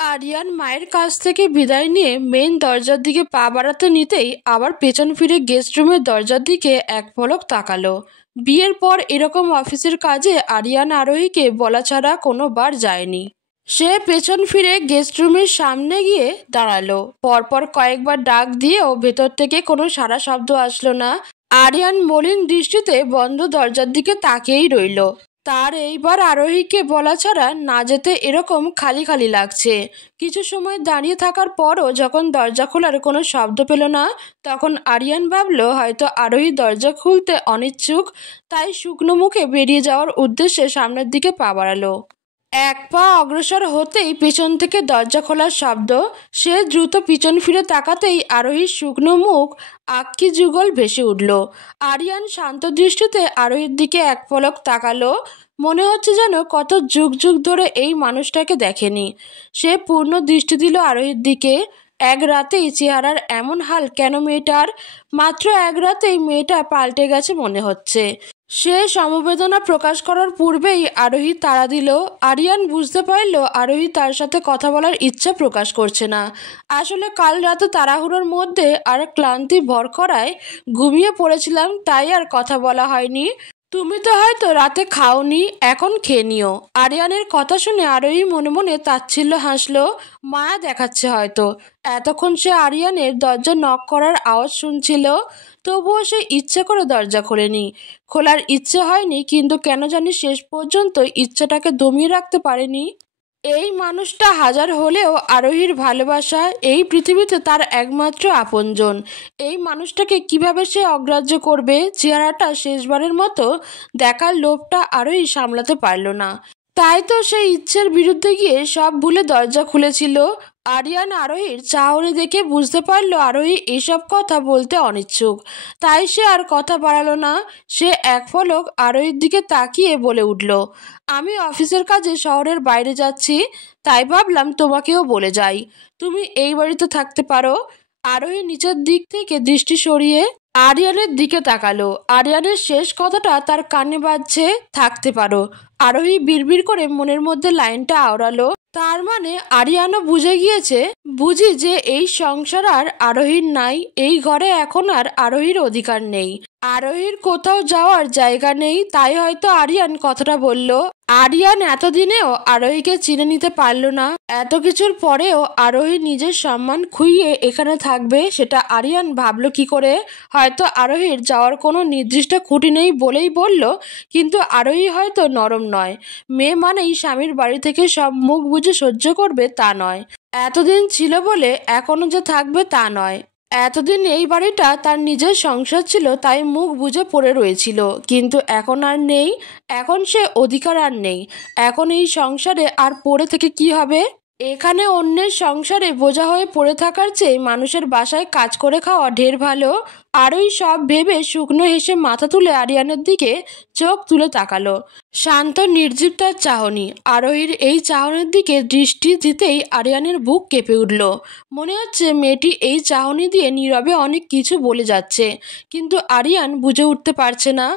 আরিয়ান মায়ের কাছ থেকে বিদায় নিয়ে মেন দরজার দিকে পা বাড়াতে নিতেই আবার পেছন ফিরে গেস্ট রুমের দরজার দিকে এক পলক তাকালো। বিয়ের পর এরকম অফিসের কাজে আরিয়ান আরোহীকে বলা ছাড়া কোনো বার যায়নি। সে পেছন ফিরে গেস্ট রুমের সামনে গিয়ে দাঁড়ালো। পরপর কয়েকবার ডাক দিয়েও ভেতর থেকে কোনো সাড়া শব্দ আসলো না। আরিয়ান মলিন দৃষ্টিতে বন্ধ দরজার দিকে তাকিয়েই রইল। তার এইবার আরোহীকে বলা ছাড়া না যেতে এরকম খালি খালি লাগছে। কিছু সময় দাঁড়িয়ে থাকার পরও যখন দরজা খোলার কোনো শব্দ পেল না, তখন আরিয়ান ভাবল হয়তো আরোহী দরজা খুলতে অনিচ্ছুক, তাই শুকনো মুখে বেরিয়ে যাওয়ার উদ্দেশ্যে সামনের দিকে পা বাড়ালো। এক পা অগ্রসর হতেই পিছন থেকে দরজা খোলার শব্দ। সে দ্রুত পিছন ফিরে তাকাতেই আরোহীর শুকনো মুখ আঁক্ষি যুগল ভেসে উঠল। আরিয়ান শান্ত দৃষ্টিতে আরোহীর দিকে এক পলক তাকালো। মনে হচ্ছে যেন কত যুগ যুগ ধরে এই মানুষটাকে দেখেনি। সে পূর্ণ দৃষ্টি দিল আরোহীর দিকে। এক রাতেই চেহারার এমন হাল কেন মেয়েটার? মাত্র এক রাতেই মেয়েটা পাল্টে গেছে মনে হচ্ছে। সে সমবেদনা প্রকাশ করার পূর্বেই আরোহী তাড়া দিল। আরিয়ান বুঝতে পারল আরোহী তার সাথে কথা বলার ইচ্ছা প্রকাশ করছে না। আসলে কাল রাতে তাড়াহুড়োর মধ্যে আর ক্লান্তি ভর করায় ঘুমিয়ে পড়েছিলাম, তাই আর কথা বলা হয়নি। তুমি তো হয়তো রাতে খাওনি, এখন খেয়ে নিও। আরিয়ানের কথা শুনে আরোহী মনে মনে তাচ্ছিল্য হাসলো। মায়া দেখাচ্ছে হয়তো। এতক্ষণ সে আরিয়ানের দরজা নক করার আওয়াজ শুনছিল, তবুও সে ইচ্ছে করে দরজা খোলেনি। খোলার ইচ্ছে হয়নি, কিন্তু কেন জানি শেষ পর্যন্ত ইচ্ছাটাকে দমিয়ে রাখতে পারেনি। এই মানুষটা হাজার হলেও আরোহীর ভালোবাসা, এই পৃথিবীতে তার একমাত্র আপনজন। এই মানুষটাকে কিভাবে সে অগ্রাহ্য করবে? চেহারাটা শেষবারের মতো দেখার লোভটা আরোহী সামলাতে পারল না। তাই তো সেই ইচ্ছের বিরুদ্ধে গিয়ে সব ভুলে দরজা খুলেছিল। আরিয়ান আরোহীর চাহনি দেখে বুঝতে পারল আরোহী এসব কথা বলতে অনিচ্ছুক, তাই সে আর কথা বাড়ালো না। সে এক পলক আরোহীর দিকে তাকিয়ে বলে উঠল, আমি অফিসের কাজে শহরের বাইরে যাচ্ছি, তাই ভাবলাম তোমাকেও বলে যাই, তুমি এই বাড়িতে থাকতে পারো। আরোহী নিচের দিক থেকে দৃষ্টি সরিয়ে আরিয়ানের দিকে তাকালো। আরিয়ানের শেষ কথাটা তার কানে বাজছে, থাকতে পারো। আরোহী বিড়বিড় করে মনের মধ্যে লাইনটা আওড়ালো। তার মানে আরিয়ানও বুঝে গিয়েছে, বুঝি যে এই সংসার আর আরোহীর নাই, এই ঘরে এখন আর আরোহীর অধিকার নেই, আরোহীর কোথাও যাওয়ার জায়গা নেই। তাই হয়তো আরিয়ান কথাটা বলল। আরিয়ান এতদিনেও আরোহীকে চিনে নিতে পারল না। এত কিছুর পরেও আরোহী নিজের সম্মান খুইয়ে এখানে থাকবে, সেটা আরিয়ান ভাবল কি করে? হয়তো আরোহীর যাওয়ার কোনো নির্দিষ্ট খুঁটি নেই বলেই বলল, কিন্তু আরোহী হয়তো নরম নয়। মেয়ে মানেই স্বামীর বাড়ি থেকে সব মুখ বুঝে সহ্য করবে তা নয়। এতদিন ছিল বলে এখনো যে থাকবে তা নয়। এতদিন এই বাড়িটা তার নিজের সংসার ছিল, তাই মুখ বুজে পড়ে রয়েছিল, কিন্তু এখন আর নেই। এখন সে অধিকার আর নেই। এখন এই সংসারে আর পড়ে থেকে কি হবে? এখানে অন্যের সংসারে বোঝা হয়ে পড়ে থাকার চেয়ে মানুষের বাসায় কাজ করে খাওয়া ঢের ভালো। আরোই সব ভেবে শুকনো হেসে মাথা তুলে আরিয়ানের দিকে চোখ তুলে তাকালো। শান্ত নির্জীব তার চাহনি। আরোহীর এই চাহনির দিকে দৃষ্টি দিতেই আরিয়ানের বুক কেঁপে উঠল। মনে হচ্ছে মেয়েটি এই চাহনি দিয়ে নীরবে অনেক কিছু বলে যাচ্ছে, কিন্তু আরিয়ান বুঝে উঠতে পারছে না।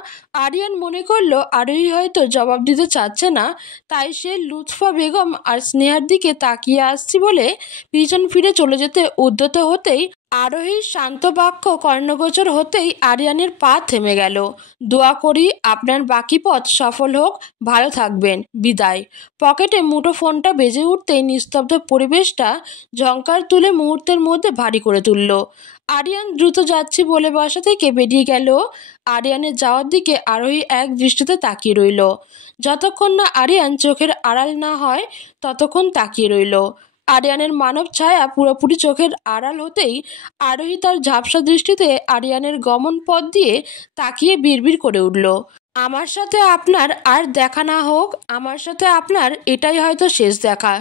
আরিয়ান মনে করলো আরোহী হয়তো জবাব দিতে চাচ্ছে না, তাই সে লুৎফা বেগম আর স্নেহার দিকে তাকিয়ে আসছি বলে পিছন ফিরে চলে যেতে উদ্যত হতেই আরোহীর শান্ত বাক্য কর্ণগোচর হতেই আরিয়ানের পা থেমে গেল। দোয়া করি আপনার বাকি পথ সফল হোক, ভালো থাকবেন, বিদায়। পকেটে মুঠো ফোনটা বেজে উঠতেই নিস্তব্ধ পরিবেশটা ঝংকার তুলে মুহূর্তের মধ্যে ভারী করে তুলল। আরিয়ান দ্রুত যাচ্ছি বলে বাসা থেকে বেরিয়ে গেল। আরিয়ানের যাওয়ার দিকে আরোহী এক দৃষ্টিতে তাকিয়ে রইল। যতক্ষণ না আরিয়ান চোখের আড়াল না হয় ততক্ষণ তাকিয়ে রইল। আরিয়ানের মানব ছায়া পুরোপুরি চোখের আড়াল হতেই আরোহী তার ঝাপসা দৃষ্টিতে আরিয়ানের গমন পথ দিয়ে তাকিয়ে বিড়বিড় করে উঠল, আমার সাথে আপনার আর দেখা না হোক, আমার সাথে আপনার এটাই হয়তো শেষ দেখা।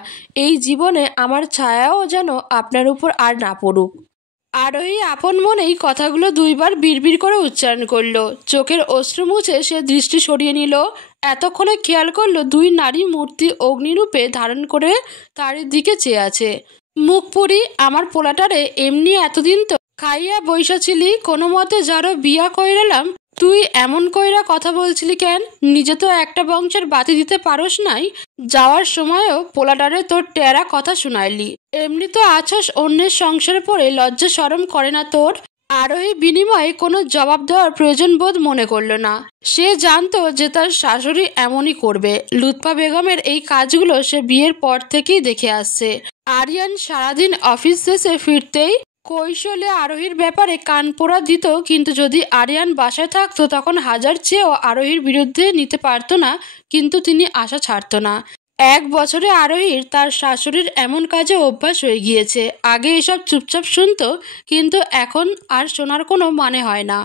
এই জীবনে আমার ছায়াও যেন আপনার উপর আর না পড়ুক। আরোহী আপন মনেই কথাগুলো দুইবার বিড়বিড় করে উচ্চারণ করলো। চোখের অশ্রু মুছে সে দৃষ্টি সরিয়ে নিল। এতক্ষণে খেয়াল করলো দুই নারী মূর্তি অগ্নিরূপে ধারণ করে তার দিকে চেয়ে আছে। মুখ পুরি, আমার পোলাটারে এমনি এতদিন তো খাইয়া বৈশা ছিলি, কোনো মতে যারো বিয়া কইরালাম, তুই এমন কইরা কথা বলছিলি কেন? নিজে তো একটা বংশের বাতি দিতে পারস নাই, যাওয়ার সময়ও পোলাডারে তোর টেরা কথা শুনাইলি। এমনি তো আছস অন্যের সংসারে পড়ে, লজ্জা শরম করে না তোর? আরোহী বিনিময়ে কোনো জবাব দেওয়ার প্রয়োজন বোধ মনে করল না। সে জানতো যে তার শাশুড়ি এমনই করবে। লুৎফা বেগমের এই কাজগুলো সে বিয়ের পর থেকেই দেখে আসছে। আরিয়ান সারাদিন অফিস শেষে ফিরতেই কৈশলে আরোহীর ব্যাপারে কান পোড়া দিত, কিন্তু যদি আরিয়ান বাসায় থাকতো তখন হাজার চেয়েও আরোহীর বিরুদ্ধে নিতে পারতো না, কিন্তু তিনি আশা ছাড়তো না। এক বছরে আরোহীর তার শাশুড়ির এমন কাজে অভ্যাস হয়ে গিয়েছে। আগে এসব চুপচাপ শুনতো, কিন্তু এখন আর শোনার কোনো মানে হয় না।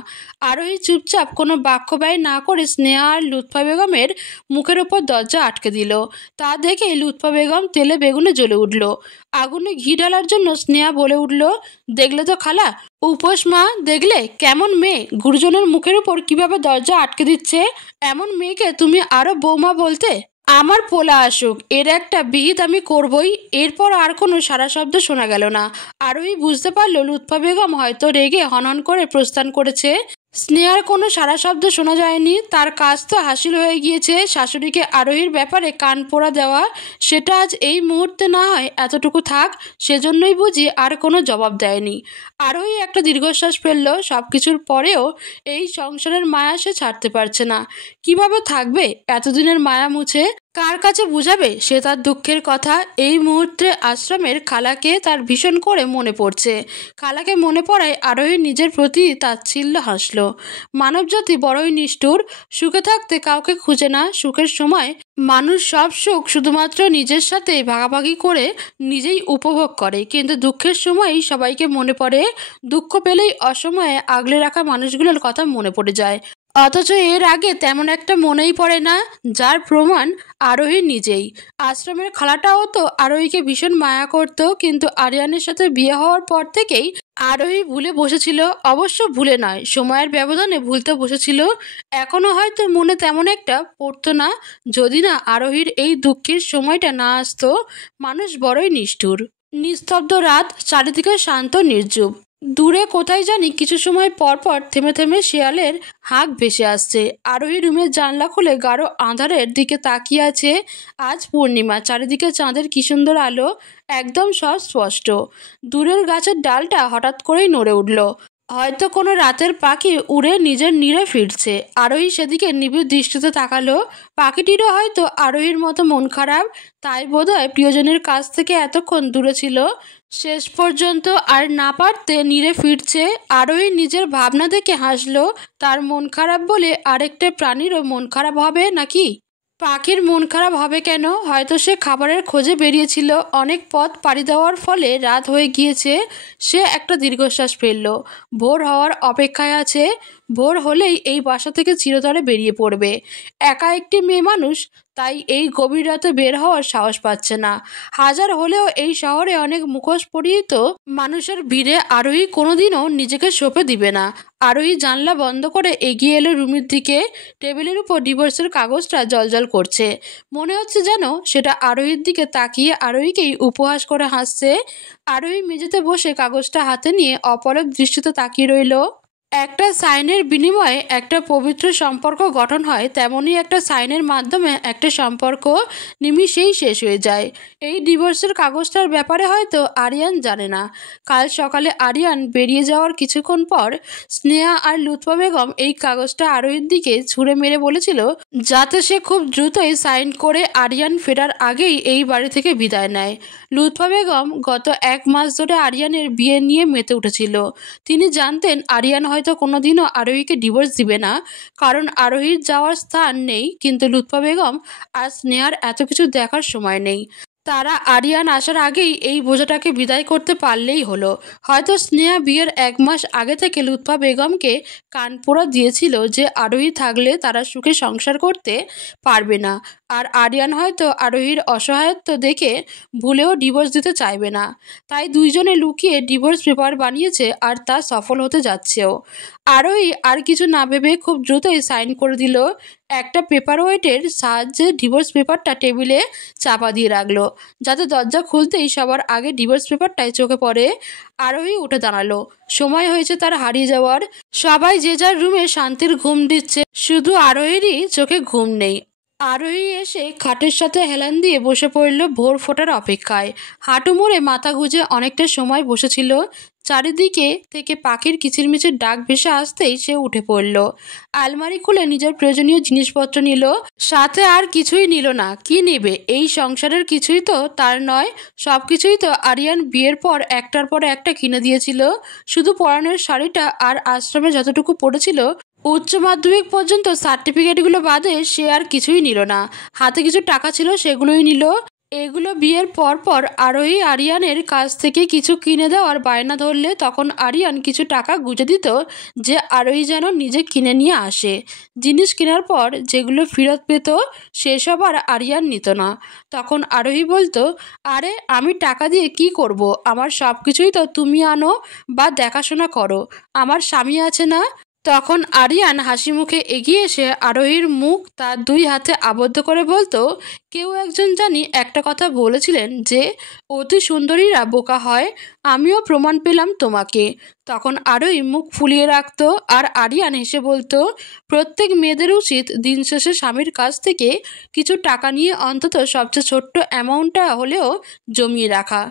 আরোহী চুপচাপ কোনো বাক্য ব্যয় না করে স্নেহা আর লুৎফা বেগমের মুখের ওপর দরজা আটকে দিল। তা দেখে লুৎফা বেগম তেলে বেগুনে জ্বলে উঠল। আগুনে ঘি ঢালার জন্য স্নেহা বলে উঠল, দেখলে তো খালা, উপোস মা, দেখলে কেমন মেয়ে গুরুজনের মুখের উপর কিভাবে দরজা আটকে দিচ্ছে। এমন মেয়েকে তুমি আরো বৌমা বলতে? আমার পোলা আসুক, এর একটা বিহিত আমি করবই। এরপর আর কোনো সারা শব্দ শোনা গেল না। আরোহী বুঝতে পারলো লুৎফা বেগম হয়তো রেগে হনহন করে প্রস্থান করেছে। স্নেহার কোনো সারা শব্দ শোনা যায়নি। তার কাজ তো হাসিল হয়ে গিয়েছে। শাশুড়িকে আরোহীর ব্যাপারে কান পোড়া দেওয়া, সেটা আজ এই মুহূর্তে না হয় এতটুকু থাক, সেজন্যই বুঝি আর কোনো জবাব দেয়নি। আরোহী একটা দীর্ঘশ্বাস ফেলল। সব কিছুর পরেও এই সংসারের মায়া সে ছাড়তে পারছে না। কিভাবে থাকবে এতদিনের মায়া মুছে? কার কাছে বুঝাবে সে তার দুঃখের কথা? এই মুহূর্তে আশ্রমের খালাকে তার ভীষণ করে মনে পড়ছে। খালাকে মনে পড়ায় আরোহী নিজের প্রতি তাচ্ছিল্য হাসল। মানবজাতি বড়ই নিষ্ঠুর। সুখে থাকতে কাউকে খুঁজে না। সুখের সময় মানুষ সব সুখ শুধুমাত্র নিজের সাথে ভাগাভাগি করে নিজেই উপভোগ করে, কিন্তু দুঃখের সময়ই সবাইকে মনে পড়ে। দুঃখ পেলেই অসময়ে আগলে রাখা মানুষগুলোর কথা মনে পড়ে যায়, অথচ এর আগে তেমন একটা মনেই পড়ে না, যার প্রমাণ আরোহী নিজেই। আশ্রমের খালাটাও তো আরোহীকে ভীষণ মায়া করত, কিন্তু আরিয়ানের সাথে বিয়ে হওয়ার পর থেকেই আরোহী ভুলে বসেছিল। অবশ্য ভুলে নয়, সময়ের ব্যবধানে ভুলতে বসেছিল। এখনো হয়তো মনে তেমন একটা পড়তো না, যদি না আরোহীর এই দুঃখের সময়টা না আসতো। মানুষ বড়ই নিষ্ঠুর। নিস্তব্ধ রাত, চারিদিকে শান্ত নির্জুপ। দূরে কোথায় জানি কিছু সময় পর পর থেমে থেমে শেয়ালের হাঁক ভেসে আসছে। আরোহী রুমের জানলা খুলে গাঢ় আঁধারের দিকে তাকিয়ে আছে। আজ পূর্ণিমা, চারিদিকে চাঁদের কি সুন্দর আলো, একদম সব স্পষ্ট। দূরের গাছের ডালটা হঠাৎ করেই নড়ে উঠল। হয়তো কোনো রাতের পাখি উড়ে নিজের নীড়ে ফিরছে। আরোহী সেদিকে নিবিড় দৃষ্টিতে তাকালো। পাখিটিরও হয়তো আরোহীর মতো মন খারাপ, তাই বোধহয় প্রিয়জনের কাছ থেকে এতক্ষণ দূরে ছিল। শেষ পর্যন্ত আর না পারতে নীড়ে ফিরছে। আরোহী নিজের ভাবনা দেখে হাসলো। তার মন খারাপ বলে আরেকটা প্রাণীরও মন খারাপ হবে নাকি? পাখির মন খারাপ হবে কেন? হয়তো সে খাবারের খোঁজে বেরিয়েছিল। অনেক পথ পাড়ি দেওয়ার ফলে রাত হয়ে গিয়েছে। সে একটা দীর্ঘশ্বাস ফেলল। ভোর হওয়ার অপেক্ষায় আছে। ভোর হলেই এই বাসা থেকে চিরতরে বেরিয়ে পড়বে। একা একটি মেয়ে মানুষ, তাই এই গভীর রাতে বের হওয়ার সাহস পাচ্ছে না। হাজার হলেও এই শহরে অনেক মুখোশ পরিহিত মানুষের ভিড়ে আরোহী কোনোদিনও নিজেকে সঁপে দিবে না। আরোহী জানলা বন্ধ করে এগিয়ে এলো রুমের দিকে। টেবিলের উপর ডিভোর্সের কাগজটা জ্বলজ্বল করছে। মনে হচ্ছে যেন সেটা আরোহীর দিকে তাকিয়ে আরোহীকেই উপহাস করে হাসছে। আরোহী মেঝেতে বসে কাগজটা হাতে নিয়ে অপলক দৃষ্টিতে তাকিয়ে রইল। একটা সাইনের বিনিময়ে একটা পবিত্র সম্পর্ক গঠন হয়, তেমনই একটা সাইনের মাধ্যমে একটা সম্পর্ক নিমিষেই শেষ হয়ে যায়। এই ডিভোর্সের কাগজটার ব্যাপারে হয়তো আরিয়ান জানে না। কাল সকালে আরিয়ান বেরিয়ে যাওয়ার কিছুক্ষণ পর স্নেহা আর লুৎফা বেগম এই কাগজটা আরোহীর দিকে ছুঁড়ে মেরে বলেছিল যাতে সে খুব দ্রুতই সাইন করে আরিয়ান ফেরার আগেই এই বাড়ি থেকে বিদায় নেয়। লুৎফা বেগম গত 1 মাস ধরে আরিয়ানের বিয়ে নিয়ে মেতে উঠেছিল। তিনি জানতেন আরিয়ান হয়তো কোনোদিনও আরোহীকে ডিভোর্স দিবে না, কারণ আরোহীর যাওয়ার স্থান নেই। কিন্তু লুৎফা বেগম আর স্নেহার এত কিছু দেখার সময় নেই। তারা আরিয়ান আসার আগেই এই বোঝাটাকে বিদায় করতে পারলেই হলো। হয়তো স্নেহা বিয়ের 1 মাস আগে থেকে লুৎফা বেগমকে কানপোড়া দিয়েছিল যে আরোহী থাকলে তারা সুখে সংসার করতে পারবে না। আর আরিয়ান হয়তো আরোহীর অসহায়ত্ব দেখে ভুলেও ডিভোর্স দিতে চাইবে না। তাই দুইজনে লুকিয়ে ডিভোর্স পেপার বানিয়েছে, আর তা সফল হতে যাচ্ছেও। আরোহী আর কিছু না ভেবে খুব দ্রুতই সাইন করে দিল। একটা পেপার ওয়েটের সাহায্যে ডিভোর্স পেপারটা টেবিলে চাপা দিয়ে রাখলো, যাতে দরজা খুলতেই সবার আগে ডিভোর্স পেপারটাই চোখে পড়ে। আরোহী উঠে দাঁড়ালো। সময় হয়েছে তার হারিয়ে যাওয়ার। সবাই যে যার রুমে শান্তির ঘুম দিচ্ছে, শুধু আরোহীরই চোখে ঘুম নেই। আরোহী এসে খাটের সাথে হেলান দিয়ে বসে পড়ল ভোর ফোটার অপেক্ষায়। হাঁটু মুড়ে মাথা গুঁজে অনেকটা সময় বসেছিল। চারিদিকে থেকে পাখির কিচিরমিচির ডাক ভেসে আসতেই সে উঠে পড়ল। আলমারি খুলে নিজের প্রয়োজনীয় জিনিসপত্র নিল, সাথে আর কিছুই নিল না। কি নেবে? এই সংসারের কিছুই তো তার নয়। সব কিছুই তো আরিয়ান বিয়ের পর একটার পর একটা কিনে দিয়েছিল। শুধু পরানের শাড়িটা আর আশ্রমে যতটুকু পড়েছিল উচ্চ মাধ্যমিক পর্যন্ত সার্টিফিকেটগুলো বাদে সে আর কিছুই নিল না। হাতে কিছু টাকা ছিল, সেগুলোই নিল। এগুলো বিয়ের পর পর আরোহী আরিয়ানের কাছ থেকে কিছু কিনে দেওয়ার বায়না ধরলে তখন আরিয়ান কিছু টাকা গুঁজে দিত, যে আরোহী যেন নিজে কিনে নিয়ে আসে। জিনিস কেনার পর যেগুলো ফেরত পেত সেসব আর আরিয়ান নিত না। তখন আরোহী বলতো, আরে আমি টাকা দিয়ে কি করব? আমার সব কিছুই তো তুমি আনো বা দেখাশোনা করো, আমার স্বামী আছে না? তখন আরিয়ান হাসি মুখে এগিয়ে এসে আরোহীর মুখ তার দুই হাতে আবদ্ধ করে বলতো, কেউ একজন জানি একটা কথা বলেছিলেন যে অতি সুন্দরীরা বোকা হয়, আমিও প্রমাণ পেলাম তোমাকে। তখন আরোহী মুখ ফুলিয়ে রাখতো আর আরিয়ান হেসে বলতো, প্রত্যেক মেয়েদের উচিত দিন শেষে স্বামীর কাছ থেকে কিছু টাকা নিয়ে অন্তত সবচেয়ে ছোট্ট অ্যামাউন্টটা হলেও জমিয়ে রাখা,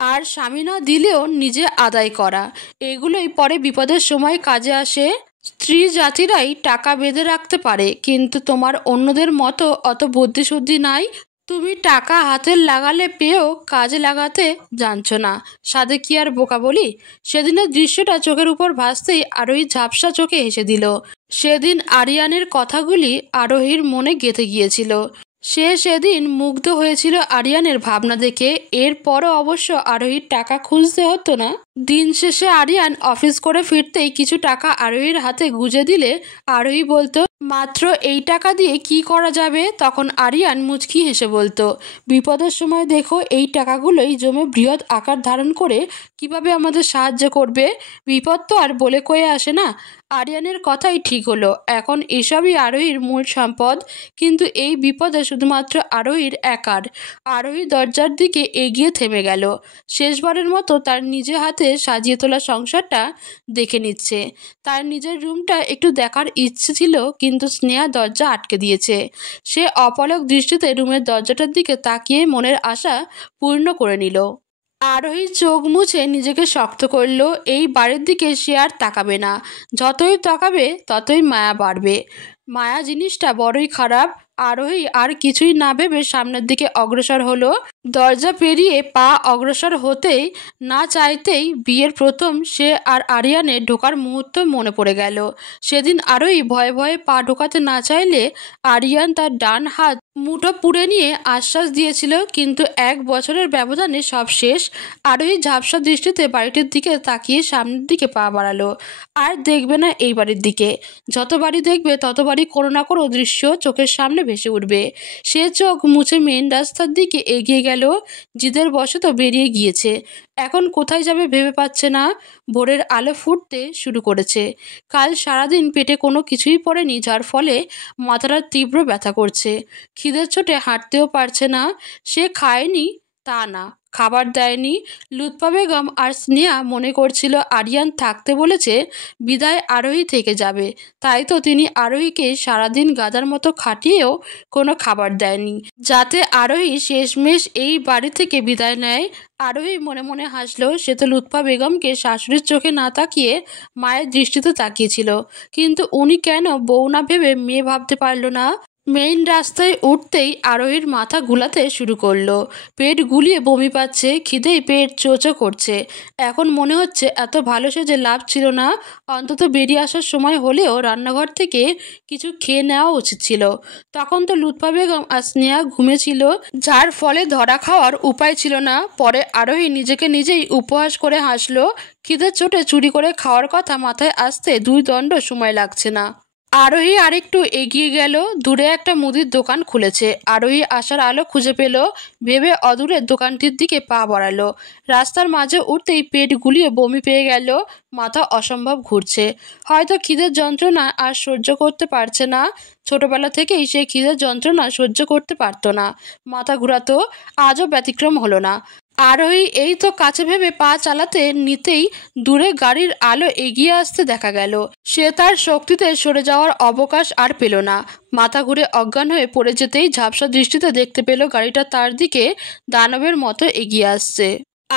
আর স্বামী না দিলেও নিজে আদায় করা। এগুলোই পরে বিপদের সময় কাজে আসে। স্ত্রী জাতিরাই টাকা বেঁধে রাখতে পারে, কিন্তু তোমার অন্যদের মতো অত বুদ্ধিশুদ্ধি নাই। তুমি টাকা হাতের লাগালে পেয়েও কাজে লাগাতে জানছো না। সাধে কি আর বোকা বলি? সেদিনের দৃশ্যটা চোখের উপর ভাসতেই আরোহী ঝাপসা চোখে হেসে দিল। সেদিন আরিয়ানের কথাগুলি আরোহীর মনে গেঁথে গিয়েছিল। সে সেদিন মুগ্ধ হয়েছিল আরিয়ানের ভাবনা দেখে। এরপরও অবশ্য আরোহীর টাকা খুঁজতে হতো না। দিন শেষে আরিয়ান অফিস করে ফিরতেই কিছু টাকা আরোহীর হাতে গুঁজে দিলে আরোহী বলতো, মাত্র এই টাকা দিয়ে কি করা যাবে? তখন আরিয়ান মুচকি হেসে বলতো, বিপদের সময় দেখো এই টাকাগুলোই জমে বৃহৎ আকার ধারণ করে কিভাবে আমাদের সাহায্য করবে। বিপদ তো আর বলে কয়ে আসে না। আরিয়ানের কথাই ঠিক হলো, এখন এসবই আরোহীর মূল সম্পদ। কিন্তু এই বিপদে শুধুমাত্র আরোহীর একার। আরোহী দরজার দিকে এগিয়ে থেমে গেল। শেষবারের মতো তার নিজে হাতে সাজিয়ে তোলা সংসারটা দেখে নিচ্ছে। তার নিজের রুমটা একটু দেখার ইচ্ছে ছিল, কিন্তু স্নেহা দরজা আটকে দিয়েছে। সে অপলক দৃষ্টিতে রুমের দরজাটার দিকে তাকিয়ে মনের আশা পূর্ণ করে নিল। আরোহী চোখ মুছে নিজেকে শক্ত করল। এই বাড়ির দিকে সে আর তাকাবে না। যতই তাকাবে ততই মায়া বাড়বে। মায়া জিনিসটা বড়ই খারাপ। আরোহী আর কিছুই না ভেবে সামনের দিকে অগ্রসর হলো। দরজা পেরিয়ে পা অগ্রসর হতেই না চাইতেই বিয়ের প্রথম সে আর আরিয়ানের ঢোকার মুহূর্ত মনে পড়ে গেল। সেদিন আরোহী ভয়ে ভয়ে পা ঢোকাতে না চাইলে আরিয়ান তার ডান হাত মুঠো পুড়ে নিয়ে আশ্বাস দিয়েছিল, কিন্তু 1 বছরের ব্যবধানে সব শেষ। আরোহী ঝাপসা দৃষ্টিতে বাড়িটির দিকে তাকিয়ে সামনের দিকে পা বাড়ালো। আর দেখবে না এই বাড়ির দিকে। যত বাড়ি দেখবে ততবারই কোনো না কোনো দৃশ্য চোখের সামনে ভেসে উঠবে। সে চোখ মুছে মেন রাস্তার দিকে এগিয়ে গেল। জিদের বশত বেরিয়ে গিয়েছে। এখন কোথায় যাবে ভেবে পাচ্ছে না। ভোরের আলো ফুটতে শুরু করেছে। কাল সারাদিন পেটে কোনো কিছুই পড়েনি, যার ফলে মাথাটা তীব্র ব্যথা করছে। খিদের চোটে হাঁটতেও পারছে না। সে খায়নি তা না, খাবার দেয়নি। লুৎফা বেগম আর স্নেহা মনে করছিল আরিয়ান থাকতে বলেছে বিদায় আরোহী থেকে যাবে, তাই তো তিনি আরোহীকে সারাদিন গাদার মতো খাটিয়েও কোনো খাবার দেয়নি, যাতে আরোহী শেষমেশ এই বাড়ি থেকে বিদায় নেয়। আরোহী মনে মনে হাসলো। সে তো লুৎফা বেগমকে শাশুড়ির চোখে না তাকিয়ে মায়ের দৃষ্টিতে তাকিয়েছিল, কিন্তু উনি কেন বউ না ভেবে মেয়ে ভাবতে পারল না। মেইন রাস্তায় উঠতেই আরোহীর মাথা গুলাতে শুরু করলো। পেট গুলিয়ে বমি পাচ্ছে, খিদেই পেট চোচো করছে। এখন মনে হচ্ছে এত ভালো সেজে লাভ ছিল না। অন্তত বেরিয়ে আসার সময় হলেও রান্নাঘর থেকে কিছু খেয়ে নেওয়া উচিত ছিল। তখন তো লুৎফা বেগম আর স্নেহা ঘুমেছিল, যার ফলে ধরা খাওয়ার উপায় ছিল না। পরে আরোহী নিজেকে নিজেই উপহাস করে হাসলো। খিদের চোটে চুরি করে খাওয়ার কথা মাথায় আসতে 2 দণ্ড সময় লাগছে না। আরোহী আরেকটু এগিয়ে গেল। দূরে একটা মুদির দোকান খুলেছে। আরোহী আসার আলো খুঁজে পেল, ভেবে অদূরে দোকানটির দিকে পা বাড়ালো। রাস্তার মাঝে উঠতেই পেট গুলিয়ে বমি পেয়ে গেল। মাথা অসম্ভব ঘুরছে। হয়তো খিদের যন্ত্রণা আর সহ্য করতে পারছে না। ছোটবেলা থেকেই সে খিদের যন্ত্রণা সহ্য করতে পারতো না। মাথা ঘুরাতো, আজও ব্যতিক্রম হলো না। আরোহী এই তো কাছে ভেবে পা চালাতে নিতেই দূরে গাড়ির আলো এগিয়ে আসতে দেখা গেল। সে তার শক্তিতে সরে যাওয়ার অবকাশ আর পেল না। মাথা ঘুরে অজ্ঞান হয়ে পড়ে যেতেই ঝাপসা দৃষ্টিতে দেখতে পেল গাড়িটা তার দিকে দানবের মতো এগিয়ে আসছে।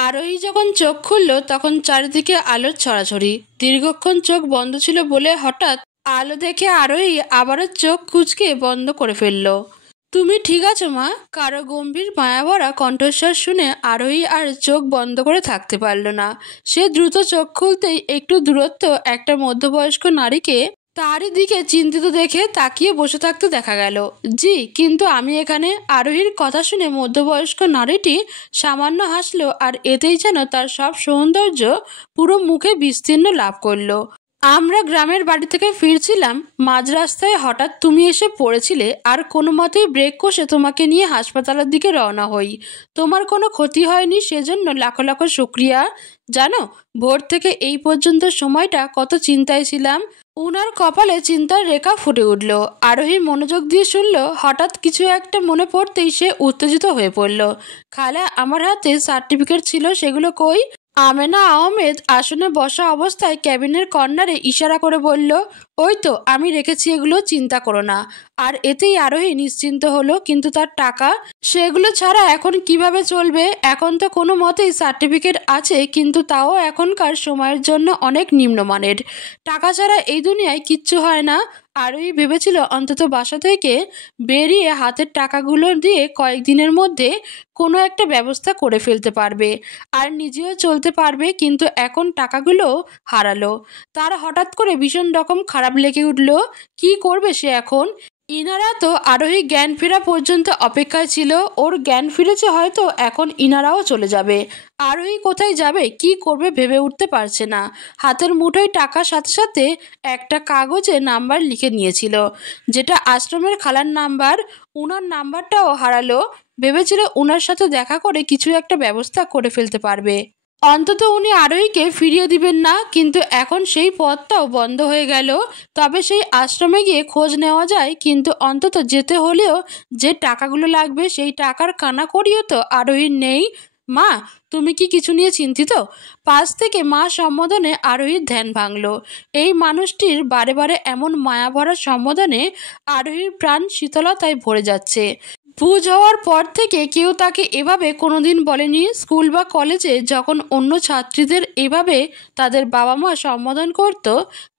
আরোহী যখন চোখ খুলল তখন চারিদিকে আলোর ছড়াছড়ি। দীর্ঘক্ষণ চোখ বন্ধ ছিল বলে হঠাৎ আলো দেখে আরোহী আবারও চোখ কুঁচকে বন্ধ করে ফেলল। তুমি ঠিক আছো মা? কারো গম্ভীর মায়াভরা কণ্ঠস্বর শুনে আরোহী আর চোখ বন্ধ করে থাকতে পারল না। সে দ্রুত চোখ খুলতেই একটু দূরত্ব একটা মধ্যবয়স্ক নারীকে তারই দিকে চিন্তিত দেখে তাকিয়ে বসে থাকতে দেখা গেল। জি, কিন্তু আমি এখানে। আরোহীর কথা শুনে মধ্যবয়স্ক নারীটি সামান্য হাসলো, আর এতেই যেন তার সব সৌন্দর্য পুরো মুখে বিস্তীর্ণ লাভ করলো। আমরা গ্রামের বাড়ি থেকে ফিরছিলাম, মাঝ রাস্তায় হঠাৎ তুমি এসে পড়েছিলে, আর কোনো মতেই ব্রেক কষে তোমাকে নিয়ে হাসপাতালের দিকে রওনা হই। তোমার কোনো ক্ষতি হয়নি, সেজন্য লাখো লাখো শুক্রিয়া। জানো, ভোর থেকে এই পর্যন্ত সময়টা কত চিন্তায় ছিলাম। উনার কপালে চিন্তার রেখা ফুটে উঠল। আরোহী মনোযোগ দিয়ে শুনল। হঠাৎ কিছু একটা মনে পড়তেই সে উত্তেজিত হয়ে পড়ল। খালা, আমার হাতে সার্টিফিকেট ছিল, সেগুলো কই? আমেনা আহমেদ আসনে বসা অবস্থায় ক্যাবিনের কর্নারে ইশারা করে বলল, ওই তো আমি রেখেছি, এগুলো চিন্তা করো না। আর এতেই আরোহী নিশ্চিন্ত হলো। কিন্তু তার টাকা, সেগুলো ছাড়া এখন কিভাবে চলবে? এখন তো কোনো মতেই সার্টিফিকেট আছে, কিন্তু তাও এখনকার সময়ের জন্য অনেক নিম্নমানের। টাকা ছাড়া এই দুনিয়ায় কিচ্ছু হয় না। আরোহী ভেবেছিল অন্তত বাসা থেকে বেরিয়ে হাতের টাকাগুলো দিয়ে কয়েকদিনের মধ্যে কোনো একটা ব্যবস্থা করে ফেলতে পারবে, আর নিজেও চলতে পারবে। কিন্তু এখন টাকাগুলো হারালো। তার হঠাৎ করে ভীষণ রকম খারাপ লেগে উঠল। কি করবে সে এখন? ইনারা তো আরোহী জ্ঞান ফেরা পর্যন্ত অপেক্ষায় ছিল। ওর জ্ঞান ফিরেছে হয়তো, এখন ইনারাও চলে যাবে। আরোহী কোথায় যাবে, কি করবে ভেবে উঠতে পারছে না। হাতের মুঠোয় টাকার সাথে সাথে একটা কাগজে নাম্বার লিখে নিয়েছিল, যেটা আশ্রমের খালার নাম্বার। উনার নাম্বারটাও হারালো। ভেবেছিল উনার সাথে দেখা করে কিছু একটা ব্যবস্থা করে ফেলতে পারবে, অন্তত উনি আরোহীকে ফিরিয়ে দিবেন না। কিন্তু এখন সেই পথটাও বন্ধ হয়ে গেল। তবে সেই আশ্রমে গিয়ে খোঁজ নেওয়া যায়, কিন্তু অন্তত যেতে হলেও যে টাকাগুলো লাগবে সেই টাকার কানাকড়িও তো আরোহীর নেই। মা, তুমি কি কিছু নিয়ে চিন্তিত? পাশ থেকে মা সম্বোধনে আরোহীর ধ্যান ভাঙল। এই মানুষটির বারে বারে এমন মায়াভরা সম্বোধনে আরোহীর প্রাণ শীতলতায় ভরে যাচ্ছে। বুঝ হওয়ার পর থেকে কেউ তাকে এভাবে কোনোদিন বলেনি। স্কুল বা কলেজে যখন অন্য ছাত্রীদের এভাবে তাদের বাবা মা সম্বোধন করত,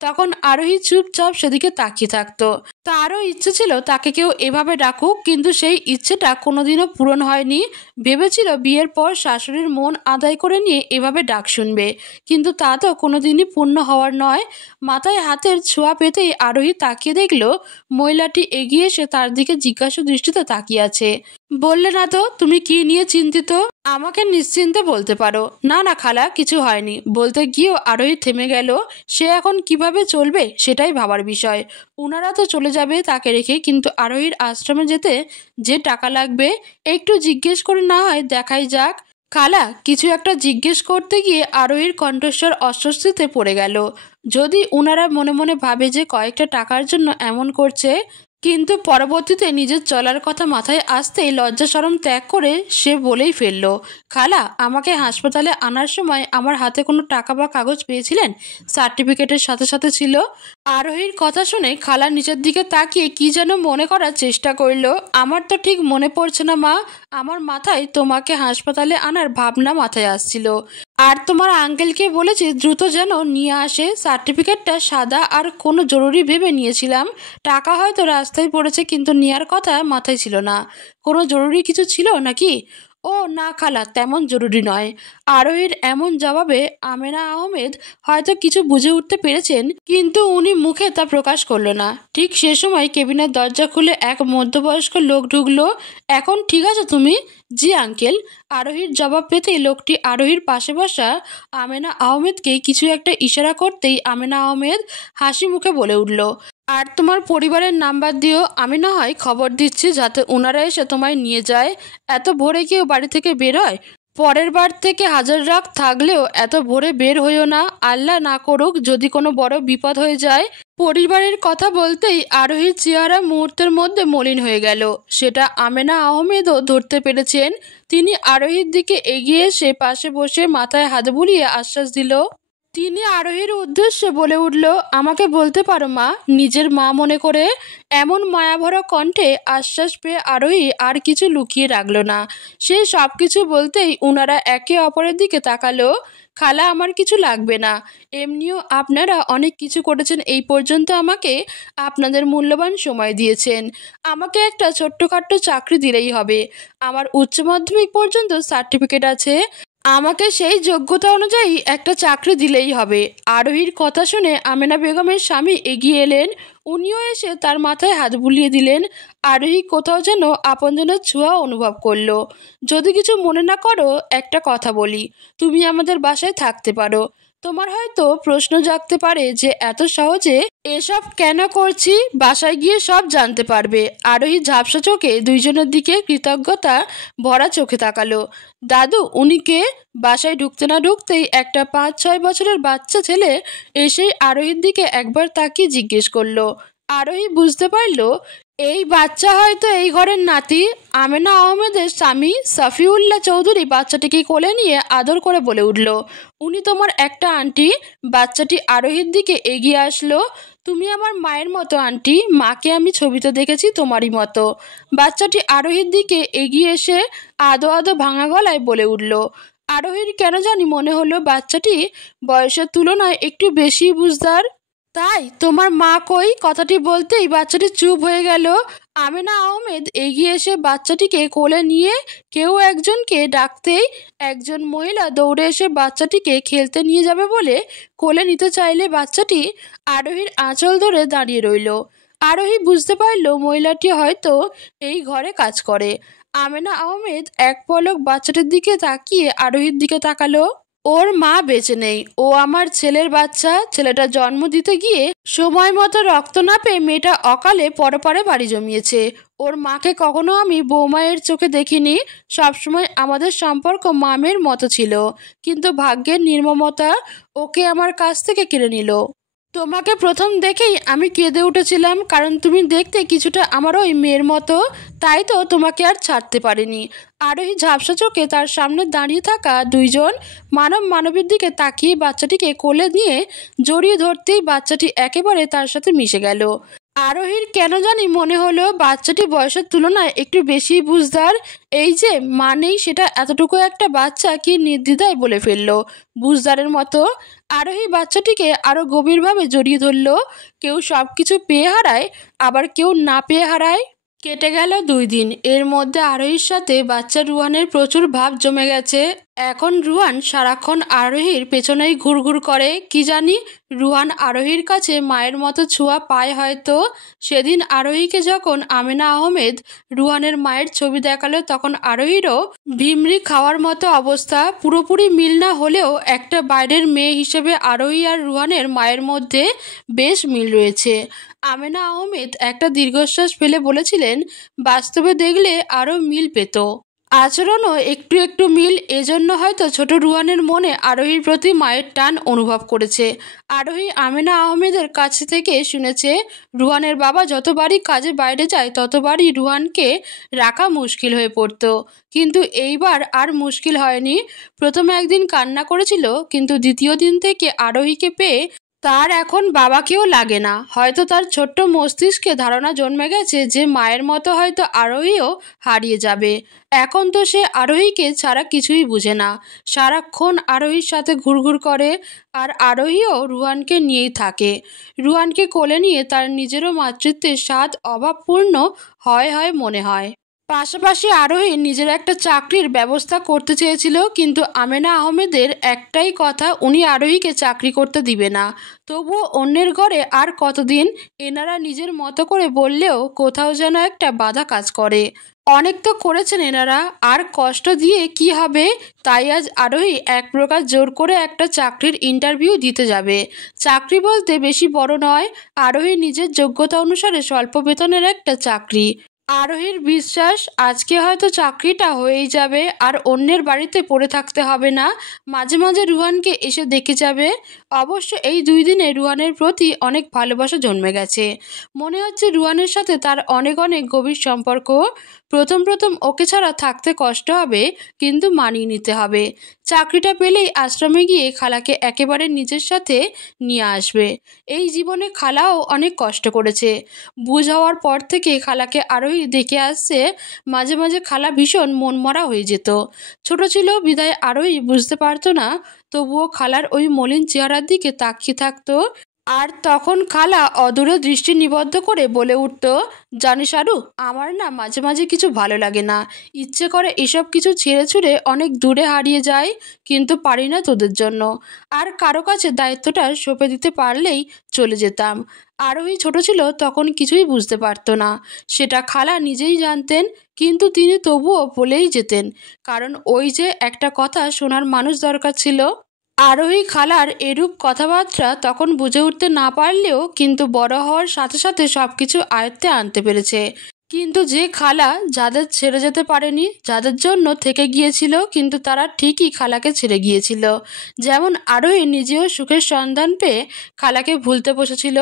তখন আরোহী চুপচাপ সেদিকে তাকিয়ে থাকতো। তারও ইচ্ছে ছিল তাকে কেউ এভাবে ডাকুক, কিন্তু সেই ইচ্ছেটা কোনোদিনও পূরণ হয়নি। ভেবেছিল বিয়ের পর শাশুড়ির মন আদায় করে নিয়ে এভাবে ডাক শুনবে, কিন্তু তা তো কোনোদিনই পূর্ণ হওয়ার নয়। মাথায় হাতের ছোঁয়া পেতেই আরোহী তাকিয়ে দেখল মহিলাটি এগিয়ে এসে তার দিকে জিজ্ঞাসা দৃষ্টিতে তাকিয়ে আছে। বললে না তো তুমি কি নিয়ে চিন্তিত? আমাকে নিশ্চিন্তে বলতে পারো। না না খালা, কিছু হয়নি। বলতে গিয়েও আরোহী থেমে গেল। সে এখন কিভাবে চলবে সেটাই ভাবার বিষয়। উনারা তো চলে যাবে তাকে রেখে, কিন্তু আরোহীর আশ্রমে যেতে যে টাকা লাগবে, একটু জিজ্ঞেস করে না হয় দেখাই যাক। খালা, কিছু একটা জিজ্ঞেস করতে গিয়ে আরোহীর কণ্ঠস্বর অস্বস্তিতে পড়ে গেল। যদি উনারা মনে মনে ভাবে যে কয়েকটা টাকার জন্য এমন করছে, কিন্তু পরবর্তীতে নিজের চলার কথা মাথায় আসতেই লজ্জা শরম ত্যাগ করে সে বলেই ফেলল, খালা, আমাকে হাসপাতালে আনার সময় আমার হাতে কোনো টাকা বা কাগজ পেয়েছিলেন? সার্টিফিকেটের সাথে সাথে ছিল। আরোহীর কথা শুনে খালা নিচের দিকে তাকিয়ে কি যেন মনে করার চেষ্টা করল। আমার তো ঠিক মনে পড়ছে না মা। আমার মাথায় তোমাকে হাসপাতালে আনার ভাবনা মাথায় আসছিল, আর তোমার আঙ্কেলকে বলেছি দ্রুত যেন নিয়ে আসে। সার্টিফিকেটটা সাদা আর কোনো জরুরি ভেবে নিয়েছিলাম। টাকা হয়তো রাস্তায় পড়েছে, কিন্তু নেওয়ার কথা মাথায় ছিল না। কোনো জরুরি কিছু ছিল নাকি? ও না খালা, তেমন জরুরি নয়। আরোহীর এমন জবাবে আমেনা আহমেদ হয়তো কিছু বুঝে উঠতে পেরেছেন, কিন্তু উনি মুখে তা প্রকাশ করলো না। ঠিক সে সময় কেবিনের দরজা খুলে এক মধ্যবয়স্ক লোক ঢুকলো। এখন ঠিক আছে তুমি? জি আঙ্কেল। আরোহীর জবাব পেতেই লোকটি আরোহীর পাশে বসা আমেনা আহমেদকে কিছু একটা ইশারা করতেই আমেনা আহমেদ হাসি মুখে বলে উঠল, আর তোমার পরিবারের নাম্বার দিও, আমি না হয় খবর দিচ্ছি যাতে ওনারা এসে তোমায় নিয়ে যায়। এত ভোরে কেউ বাড়ি থেকে বের হয়? পরের বার থেকে হাজার রাগ থাকলেও এত ভোরে বের হইও না, আল্লাহ না করুক যদি কোনো বড় বিপদ হয়ে যায়। পরিবারের কথা বলতেই আরোহীর চেহারা মুহূর্তের মধ্যে মলিন হয়ে গেল। সেটা আমেনা আহমেদও ধরতে পেরেছেন। তিনি আরোহীর দিকে এগিয়ে এসে পাশে বসে মাথায় হাত বুলিয়ে আশ্বাস দিল। তিনি আরোহীর উদ্দেশ্যে বলে উঠল, আমাকে বলতে পারো মা, নিজের মা মনে করে। এমন মায়াভরা কণ্ঠে আশ্বাস পেয়ে আরোহী আর কিছু লুকিয়ে রাখল না। সে সব কিছু বলতেই উনারা একে অপরের দিকে তাকালো। খালা, আমার কিছু লাগবে না, এমনিও আপনারা অনেক কিছু করেছেন এই পর্যন্ত, আমাকে আপনাদের মূল্যবান সময় দিয়েছেন। আমাকে একটা ছোট্টখাট্ট চাকরি দিলেই হবে। আমার উচ্চ মাধ্যমিক পর্যন্ত সার্টিফিকেট আছে, আমাকে সেই যোগ্যতা অনুযায়ী একটা চাকরি দিলেই হবে। আরোহীর কথা শুনে আমেনা বেগমের স্বামী এগিয়ে এলেন। উনিও এসে তার মাথায় হাত বুলিয়ে দিলেন। আরোহী কোথাও যেন আপনজনের ছোঁয়া অনুভব করলো। যদি কিছু মনে না করো, একটা কথা বলি, তুমি আমাদের বাসায় থাকতে পারো। তোমার হয়তো প্রশ্ন জাগতে পারে যে এত সহজে এসব কেন করছি, বাসায় গিয়ে সব জানতে পারবে। আরোহী ঝাপসা চোখে দুইজনের দিকে কৃতজ্ঞতা ভরা চোখে তাকালো। দাদু, উনি কে? বাসায় ঢুকতে না ঢুকতেই একটা 5-6 বছরের বাচ্চা ছেলে এসেই আরোহীর দিকে একবার তাকিয়ে জিজ্ঞেস করলো। আরোহী বুঝতে পারল এই বাচ্চা হয়তো এই ঘরের নাতি। আমেনা আহমেদের স্বামী সাফিউল্লাহ চৌধুরী বাচ্চাটিকে কোলে নিয়ে আদর করে বলে উঠল, উনি তোমার একটা আন্টি। বাচ্চাটি আরোহীর দিকে এগিয়ে আসলো। তুমি আমার মায়ের মতো আন্টি, মাকে আমি ছবিতে দেখেছি তোমারই মতো। বাচ্চাটি আরোহীর দিকে এগিয়ে এসে আদো আদো ভাঙা গলায় বলে উঠল। আরোহীর কেন জানি মনে হলো বাচ্চাটি বয়সের তুলনায় একটু বেশি বুঝদার। তাই তোমার মা কই? কথাটি বলতেই বাচ্চাটি চুপ হয়ে গেল। আমেনা আহমেদ এগিয়ে এসে বাচ্চাটিকে কোলে নিয়ে কেউ একজনকে ডাকতেই একজন মহিলা দৌড়ে এসে বাচ্চাটিকে খেলতে নিয়ে যাবে বলে কোলে নিতে চাইলে বাচ্চাটি আরোহীর আঁচল ধরে দাঁড়িয়ে রইল। আরোহী বুঝতে পারল মহিলাটি হয়তো এই ঘরে কাজ করে। আমেনা আহমেদ এক পলক বাচ্চাটির দিকে তাকিয়ে আরোহীর দিকে তাকালো। ওর মা বেঁচে নেই, ও আমার ছেলের বাচ্চা। ছেলেটা জন্ম দিতে গিয়ে সময় মতো রক্ত না পেয়ে মেয়েটা অকালে পরপারে বাড়ি জমিয়েছে। ওর মাকে কখনো আমি বৌমায়ের চোখে দেখিনি। সবসময় আমাদের সম্পর্ক মামের মতো ছিল, কিন্তু ভাগ্যের নির্মমতা ওকে আমার কাছ থেকে কেড়ে নিল। তোমাকে প্রথম দেখেই আমি কেঁদে উঠেছিলাম, কারণ তুমি দেখতে কিছুটা আমার ওই মেয়ের মতো। তাই তো তোমাকে আর ছাড়তে পারিনি। আরোহী ঝাপসা চোখে তার সামনে দাঁড়িয়ে থাকা দুইজন মানবীর দিকে তাকিয়ে বাচ্চাটিকে কোলে নিয়ে জড়িয়ে ধরতেই বাচ্চাটি একেবারে তার সাথে মিশে গেল। আরোহীর কেন জানি মনে হলো বাচ্চাটি বয়সের তুলনায় একটু বেশি বুঝদার। এই যে মা নেই, সেটা এতটুকু একটা বাচ্চা কি নির্দ্বিধায় বলে ফেললো, বুঝদারের মতো। আরোহী বাচ্চাটিকে আরো গভীরভাবে জড়িয়ে ধরল। কেউ সব কিছু পেয়ে হারায়, আবার কেউ না পেয়ে হারায়। কেটে গেল 2 দিন। এর মধ্যে আরোহীর সাথে বাচ্চা রুহানের প্রচুর ভাব জমে গেছে। এখন রুহান সারাক্ষণ আরোহীর পেছনেই ঘুরঘুর করে। কি জানি রুহান আরোহীর কাছে মায়ের মতো ছোঁয়া পায় হয়তো। সেদিন আরোহীকে যখন আমেনা আহমেদ রুহানের মায়ের ছবি দেখালো, তখন আরোহীরও ভিমরি খাওয়ার মতো অবস্থা। পুরোপুরি মিল না হলেও একটা বাইরের মেয়ে হিসেবে আরোহী আর রুহানের মায়ের মধ্যে বেশ মিল রয়েছে। আমেনা আহমেদ একটা দীর্ঘশ্বাস ফেলে বলেছিলেন, বাস্তবে দেখলে আরও মিল পেত। আচরণও একটু একটু মিল। এজন্য হয়তো ছোট রুহানের মনে আরোহীর প্রতি মায়ের টান অনুভব করেছে। আরোহী আমেনা আহমেদের কাছ থেকে শুনেছে, রুহানের বাবা যতবারই কাজে বাইরে যায় ততবারই রুহানকে রাখা মুশকিল হয়ে পড়ত। কিন্তু এইবার আর মুশকিল হয়নি। প্রথমে একদিন কান্না করেছিল, কিন্তু দ্বিতীয় দিন থেকে আরোহীকে পেয়ে তার এখন বাবাকেও লাগে না। হয়তো তার ছোট্ট মস্তিষ্কে ধারণা জন্মে গেছে যে মায়ের মতো হয়তো আরোহীও হারিয়ে যাবে। এখন তো সে আরোহীকে ছাড়া কিছুই বুঝে না। সারাক্ষণ আরোহীর সাথে ঘুরঘুর করে, আর আরোহীও রুহানকে নিয়েই থাকে। রুহানকে কোলে নিয়ে তার নিজেরও মাতৃত্বের স্বাদ অভাবপূর্ণ হয় মনে হয়। পাশাপাশি আরোহী নিজের একটা চাকরির ব্যবস্থা করতে চেয়েছিল, কিন্তু আমেনা আহমেদের একটাই কথা, উনি আরোহীকে চাকরি করতে দিবে না। তবুও অন্যের ঘরে আর কতদিন, এনারা নিজের মতো করে বললেও কোথাও যেন একটা বাধা কাজ করে। অনেক তো করেছেন এনারা, আর কষ্ট দিয়ে কি হবে? তাই আজ আরোহী এক প্রকার জোর করে একটা চাকরির ইন্টারভিউ দিতে যাবে। চাকরি বলতে বেশি বড় নয়, আরোহী নিজের যোগ্যতা অনুসারে স্বল্প বেতনের একটা চাকরি। আরোহীর বিশ্বাস আজকে হয়তো চাকরিটা হয়েই যাবে, আর অন্যের বাড়িতে পড়ে থাকতে হবে না। মাঝে মাঝে রুহানকে এসে দেখে যাবে। অবশ্য এই 2 দিনে রুহানের প্রতি অনেক ভালোবাসা জন্মে গেছে। মনে হচ্ছে রুহানের সাথে তার অনেক অনেক গভীর সম্পর্ক। প্রথম প্রথম ওকে ছাড়া থাকতে কষ্ট হবে, কিন্তু মানিয়ে নিতে হবে। চাকরিটা পেলেই আশ্রমে গিয়ে খালাকে একেবারে নিজের সাথে নিয়ে আসবে। এই জীবনে খালাও অনেক কষ্ট করেছে। বুঝ হওয়ার পর থেকে খালাকে আরোহী দেখে আসছে। মাঝে মাঝে খালা ভীষণ মনমরা হয়ে যেত। ছোট ছিল বিদায় আরোহী বুঝতে পারতো না, তবুও খালার ওই মলিন চেহারার দিকে তাকিয়ে থাকতো। আর তখন খালা অদূরে দৃষ্টি নিবদ্ধ করে বলে উঠত, জানিস আরু, আমার না মাঝে মাঝে কিছু ভালো লাগে না। ইচ্ছে করে এসব কিছু ছেড়ে ছুড়ে অনেক দূরে হারিয়ে যায়, কিন্তু পারি না তোদের জন্য। আর কারো কাছে দায়িত্বটা সঁপে দিতে পারলেই চলে যেতাম। আরোহী ছোট ছিল, তখন কিছুই বুঝতে পারতো না, সেটা খালা নিজেই জানতেন। কিন্তু তিনি তবুও বলেই যেতেন, কারণ ওই যে একটা কথা শোনার মানুষ দরকার ছিল। আরোহী খালার এরূপ কথাবার্তা তখন বুঝে উঠতে না পারলেও কিন্তু বড় হওয়ার সাথে সাথে সব কিছু আয়ত্তে আনতে পেরেছে। কিন্তু যে খালা যাদের ছেড়ে যেতে পারেনি, যাদের জন্য থেকে গিয়েছিল, কিন্তু তারা ঠিকই খালাকে ছেড়ে গিয়েছিল। যেমন আরোহী নিজেও সুখের সন্ধান পেয়ে খালাকে ভুলতে বসেছিল,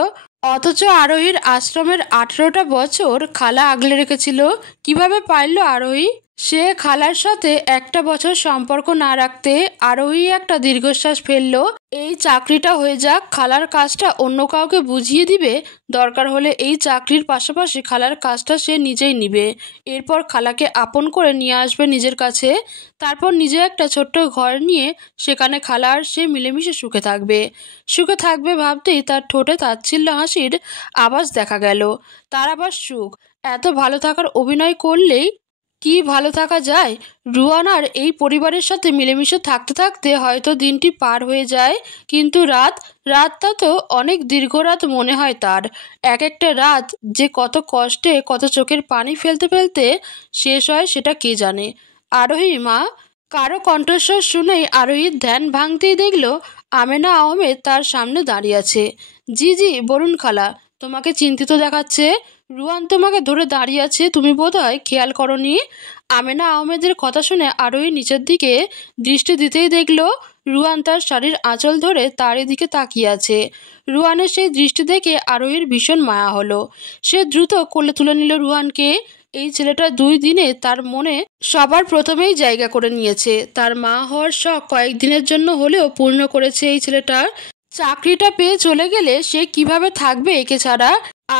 অথচ আরোহীর আশ্রমের 18টা বছর খালা আগলে রেখেছিল। কিভাবে পারল আরোহী? সে খালার সাথে একটা বছর সম্পর্ক না রাখতে আরোহী একটা দীর্ঘশ্বাস ফেলল। এই চাকরিটা হয়ে যাক, খালার কাজটা অন্য কাউকে বুঝিয়ে দিবে। দরকার হলে এই চাকরির পাশাপাশি খালার কাজটা সে নিজেই নিবে। এরপর খালাকে আপন করে নিয়ে আসবে নিজের কাছে। তারপর নিজে একটা ছোট্ট ঘর নিয়ে সেখানে খালা আর সে মিলেমিশে সুখে থাকবে। সুখে থাকবে ভাবতেই তার ঠোঁটে তাচ্ছিল্য হাসির আভাস দেখা গেল। তার আবার সুখ? এত ভালো থাকার অভিনয় করলেই কি ভালো থাকা যায়? রুয়ানার এই পরিবারের সাথে মিলেমিশে থাকতে থাকতে হয়তো দিনটি পার হয়ে যায়, কিন্তু রাতটা তো অনেক দীর্ঘ রাত মনে হয় তার। এক একটা রাত যে কত কষ্টে, কত চোখের পানি ফেলতে ফেলতে শেষ হয় সেটা কে জানে। আরোহী মা! কারো কণ্ঠস্বর শুনেই আরোহীর ধ্যান ভাঙতেই দেখল আমেনা আহমেদ তার সামনে দাঁড়িয়ে আছে। জি জি বলুন খালা, তোমাকে চিন্তিত দেখাচ্ছে। রুয়ান তোমাকে ধরে দাঁড়িয়ে আছে, তুমি বোধহয় খেয়াল করনি। আমেনা আহমেদের কথা শুনে আরোহী নিচের দিকে দৃষ্টি দিতেই দেখল রুয়ান তার শাড়ির আঁচল ধরে তারই দিকে তাকিয়ে আছে। রুয়ানের সেই দৃষ্টি দেখে আরোহীর ভীষণ মায়া হলো। সে দ্রুত কোলে তুলে নিল রুহানকে। এই ছেলেটা 2 দিনে তার মনে সবার প্রথমেই জায়গা করে নিয়েছে। তার মা হওয়ার শখ কয়েকদিনের জন্য হলেও পূর্ণ করেছে এই ছেলেটার। চাকরিটা পেয়ে চলে গেলে সে কিভাবে থাকবে একে ছাড়া?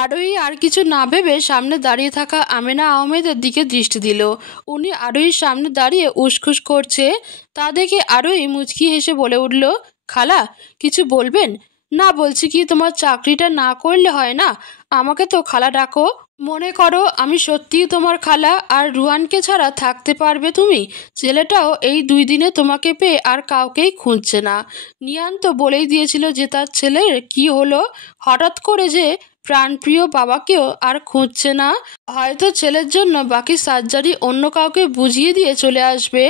আরোহী আর কিছু না ভেবে সামনে দাঁড়িয়ে থাকা আমেনা আহমেদের দিকে দৃষ্টি দিল। উনি আরোহীর সামনে দাঁড়িয়ে উসখুস করছে। তা দেখে আরোহী মুচকি হেসে বলে উঠল, খালা কিছু বলবেন? না, বলছি কি, তোমার চাকরিটা না করলে হয় না? আমাকে তো খালা ডাকো। মনে করো আমি সত্যিই তোমার খালা, আর রুহানকে ছাড়া থাকতে পারবে তুমি? ছেলেটাও এই 2 দিনে তোমাকে পেয়ে আর কাউকেই খুঁজছে না। নিয়ান তো বলেই দিয়েছিল যে তার ছেলের কি হলো, হঠাৎ করে যে প্রাণপ্রিয় বাবাকেও আর খুঁজছে না। হয়তো ছেলের জন্য বাকি সার্জারি অন্য কাউকে বুঝিয়ে দিয়ে চলে আসবে।